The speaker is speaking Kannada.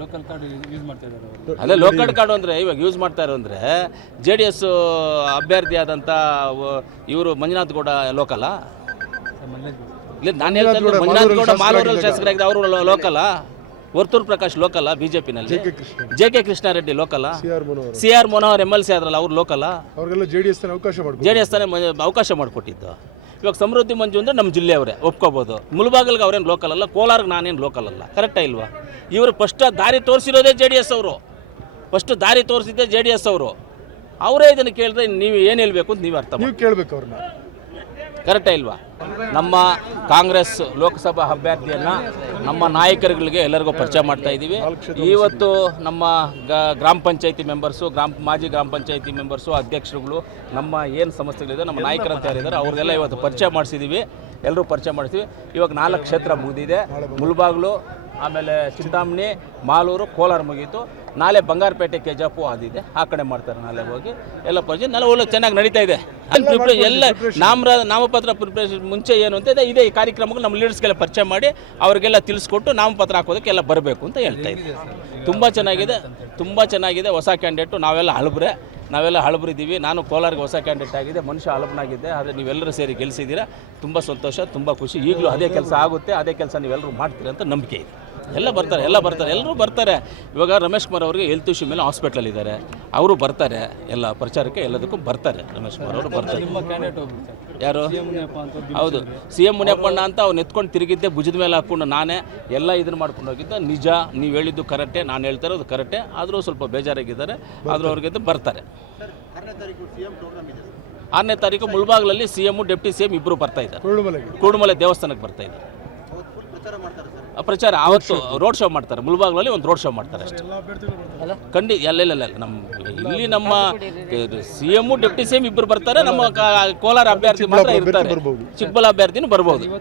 ಲೋಕಲ್ ಕಾರ್ಡ್ ಯೂಸ್ ಮಾಡ್ತಾ ಇದ್ದಾರೆ ಅವರು. ಅದೇ ಲೋಕಲ್ ಕಾರ್ಡು ಅಂದರೆ ಇವಾಗ ಯೂಸ್ ಮಾಡ್ತಾ ಇರೋ ಅಂದ್ರೆ ಜೆ ಡಿ ಎಸ್ ಅಭ್ಯರ್ಥಿ ಆದಂತ ಇವರು ಮಂಜುನಾಥ್ ಗೌಡ ಇಲ್ಲ ನಾನು ಹೇಳ್ತಾ ಇರೋದು ಮಂಜುನಾಥ್ ಗೌಡ ಮಾಲೂರಲ್ಲಿ ಶಾಸಕರಾಗಿದೆ ಅವರು ಲೋಕಲ್ ವರ್ತೂರ್ ಪ್ರಕಾಶ್ ಲೋಕಲ್ಲ ಬಿ ಜೆ ಪಿನಲ್ಲಿ J K Krishnareddy ಲೋಕಲ್ಲ C R Manohar C R Manohar M L C ಆದ್ರಲ್ಲ ಅವ್ರು ಲೋಕಲ್ಲ ಅವ್ರಿಗೆಲ್ಲ ಜೆ ಡಿ ಎಸ್ ಅವಕಾಶ ಮಾಡ್ಕೊ ಜೆ ಡಿ ಎಸ್ ತಾನೇ ಮ- ಅವಕಾಶ ಮಾಡಿಕೊಟ್ಟಿದ್ದು. ಇವಾಗ ಸಮೃದ್ಧಿ ಮಂಜು ಅಂದರೆ ನಮ್ಮ ಜಿಲ್ಲೆಯವರೇ ಒಪ್ಕೋಬೋದು. ಮುಳಬಾಗಿಲ್ಗೆ ಅವ್ರೇನು ಲೋಕಲ್ ಅಲ್ಲ ಕೋಲಾರ್ಗೆ ನಾನೇನು ಲೋಕಲ್ ಅಲ್ಲ. ಕರೆಕ್ಟಾ ಇಲ್ವಾ? ಇವರು ಫಸ್ಟ್ ದಾರಿ ತೋರಿಸಿರೋದೇ ಜೆ ಡಿ ಎಸ್ ಅವರು. ಫಸ್ಟ್ ದಾರಿ ತೋರಿಸಿದ್ದೆ ಜೆ ಡಿ ಎಸ್ ಅವರು. ಅವರೇ ಇದನ್ನು ಕೇಳಿದ್ರೆ ನೀವು ಏನು ಹೇಳಬೇಕು ಅಂತ ನೀವು ಅರ್ಥ ಮಾಡಿ ನೀವು ಕೇಳ್ಬೇಕು ಅವ್ರನ್ನ. ಕರೆಕ್ಟಾ ಇಲ್ವಾ? ನಮ್ಮ ಕಾಂಗ್ರೆಸ್ ಲೋಕಸಭಾ ಅಭ್ಯರ್ಥಿಯನ್ನು ನಮ್ಮ ನಾಯಕರುಗಳಿಗೆ ಎಲ್ಲರಿಗೂ ಪರಿಚಯ ಮಾಡ್ತಾ ಇದ್ದೀವಿ. ಇವತ್ತು ನಮ್ಮ ಗ್ರಾಮ ಪಂಚಾಯತಿ ಮೆಂಬರ್ಸು ಗ್ರಾಮ, ಮಾಜಿ ಗ್ರಾಮ ಪಂಚಾಯತಿ ಮೆಂಬರ್ಸು ಅಧ್ಯಕ್ಷರುಗಳು, ನಮ್ಮ ಏನು ಸಮಸ್ಯೆಗಳಿದೆ ನಮ್ಮ ನಾಯಕರು ಅಂತ ಯಾರಿದ್ದಾರೆ ಅವ್ರಿಗೆಲ್ಲ ಇವತ್ತು ಪರಿಚಯ ಮಾಡಿಸಿದ್ದೀವಿ ಎಲ್ಲರೂ ಪರಿಚಯ ಮಾಡಿಸ್ತೀವಿ ಇವಾಗ ನಾಲ್ಕು ಕ್ಷೇತ್ರ ಮುಗಿದಿದೆ. ಮುಳಬಾಗ್ಲು ಆಮೇಲೆ ಚಿಂತಾಮಣಿ, ಮಾಲೂರು, ಕೋಲಾರ ಮುಗೀತು. ನಾಳೆ ಬಂಗಾರಪೇಟೆ, ಕೆಜಾಪು ಅದಿದೆ ಆ ಕಡೆ ಮಾಡ್ತಾರೆ ನಾಳೆ ಹೋಗಿ. ಎಲ್ಲ ಪರಿಚಯ ನಾಳೆ ಒಳ್ಳೆ ಚೆನ್ನಾಗಿ ನಡೀತಾ ಇದೆ. ಅಲ್ಲಿ ಪ್ರಿಪ್ರೇ ಎಲ್ಲ ನಾಮರ ನಾಮಪತ್ರ ಪ್ರಿಪ್ರೇಷನ್ ಮುಂಚೆ ಏನು ಅಂತ ಇದೆ. ಇದೇ ಈ ಕಾರ್ಯಕ್ರಮಕ್ಕೆ ನಮ್ಮ ಲೀಡರ್ಸ್ಗೆಲ್ಲ ಪರಿಚಯ ಮಾಡಿ ಅವರಿಗೆಲ್ಲ ತಿಳಿಸ್ಕೊಟ್ಟು ನಾಮಪತ್ರ ಹಾಕೋದಕ್ಕೆ ಎಲ್ಲ ಬರಬೇಕು ಅಂತ ಹೇಳ್ತಾ ಇದ್ದೀವಿ ತುಂಬ ಚೆನ್ನಾಗಿದೆ. ತುಂಬ ಚೆನ್ನಾಗಿದೆ. ಹೊಸ ಕ್ಯಾಂಡಿಡೇಟು ನಾವೆಲ್ಲ ಹಳಬ್ರೆ. ನಾವೆಲ್ಲ ಹಳಬ್ರಿದ್ದೀವಿ ನಾನು ಕೋಲಾರ್ಗೆ ಹೊಸ ಕ್ಯಾಂಡಿಡೇಟ್ ಆಗಿದೆ. ಮನುಷ್ಯ ಹಳಬ್ನಾಗಿದ್ದೆ ಆದರೆ ನೀವೆಲ್ಲರೂ ಸೇರಿ ಗೆಲ್ಲಿಸಿದ್ದೀರಾ ತುಂಬ ಸಂತೋಷ ತುಂಬ ಖುಷಿ. ಈಗಲೂ ಅದೇ ಕೆಲಸ ಆಗುತ್ತೆ. ಅದೇ ಕೆಲಸ ನೀವೆಲ್ಲರೂ ಮಾಡ್ತೀರಿ ಅಂತ ನಂಬಿಕೆ ಇದೆ. ಎಲ್ಲ ಬರ್ತಾರೆ ಎಲ್ಲ ಬರ್ತಾರೆ. ಎಲ್ಲರೂ ಬರ್ತಾರೆ. ಇವಾಗ ರಮೇಶ್ ಕುಮಾರ್ ಅವರಿಗೆ ಹೆಲ್ತ್ ಇಶ್ಯೂ ಮೇಲೆ ಹಾಸ್ಪಿಟ್ಲಲ್ಲಿ ಇದ್ದಾರೆ ಅವರು ಬರ್ತಾರೆ ಎಲ್ಲ ಪ್ರಚಾರಕ್ಕೆ ಎಲ್ಲದಕ್ಕೂ ಬರ್ತಾರೆ. ರಮೇಶ್ ಕುಮಾರ್ ಅವರು ಬರ್ತಾರೆ. ಯಾರು? ಅಂತ ಹೌದು. ಸಿ ಎಂ ಮುನಿಯಪ್ಪಣ್ಣ ಅಂತ ಅವ್ನು ಎತ್ಕೊಂಡು ತಿರುಗಿದ್ದೆ ಭುಜದ ಮೇಲೆ ಹಾಕ್ಕೊಂಡು ನಾನೇ ಎಲ್ಲ ಇದನ್ನ ಮಾಡ್ಕೊಂಡು ಹೋಗಿದ್ದೆ. ನಿಜ ನೀವು ಹೇಳಿದ್ದು ಕರೆಕ್ಟೇ ನಾನು ಹೇಳ್ತಾರೆ ಅದು ಕರೆಕ್ಟೇ. ಆದರೂ ಸ್ವಲ್ಪ ಬೇಜಾರಾಗಿದ್ದಾರೆ. ಆದರೂ ಅವ್ರಿಗೆ ಬರ್ತಾರೆ. ಆರನೇ ತಾರೀಕು ಮುಳ್ಬಾಗ್ಲಲ್ಲಿ C M deputy C M ಇಬ್ಬರು ಬರ್ತಾ ಇದ್ದಾರೆ. ಕೂಡುಮಲೆ ದೇವಸ್ಥಾನಕ್ಕೆ ಬರ್ತಾ ಇದ್ದಾರೆ. ಪ್ರಚಾರ ಆವತ್ತು ರೋಡ್ ಶೋ ಮಾಡ್ತಾರೆ. ಮುಲ್ಬಾಗ್ಲಲ್ಲಿ ಒಂದು ರೋಡ್ ಶೋ ಮಾಡ್ತಾರೆ ಅಷ್ಟೇ. ಖಂಡಿ ಎಲ್ಲ ಇಲ್ಲ ಇಲ್ಲ ನಮ್ಮ ಇಲ್ಲಿ ನಮ್ಮ C M deputy C M ಇಬ್ಬರು ಬರ್ತಾರೆ. ನಮ್ಮ ಕ- ಕೋಲಾರ ಅಭ್ಯರ್ಥಿ ಮಾತ್ರ ಇರ್ತಾರೆ. ಚಿಕ್ಕಬಳ್ಳಾಪುರ ಅಭ್ಯರ್ಥಿನೂ ಬರ್ಬೋದು.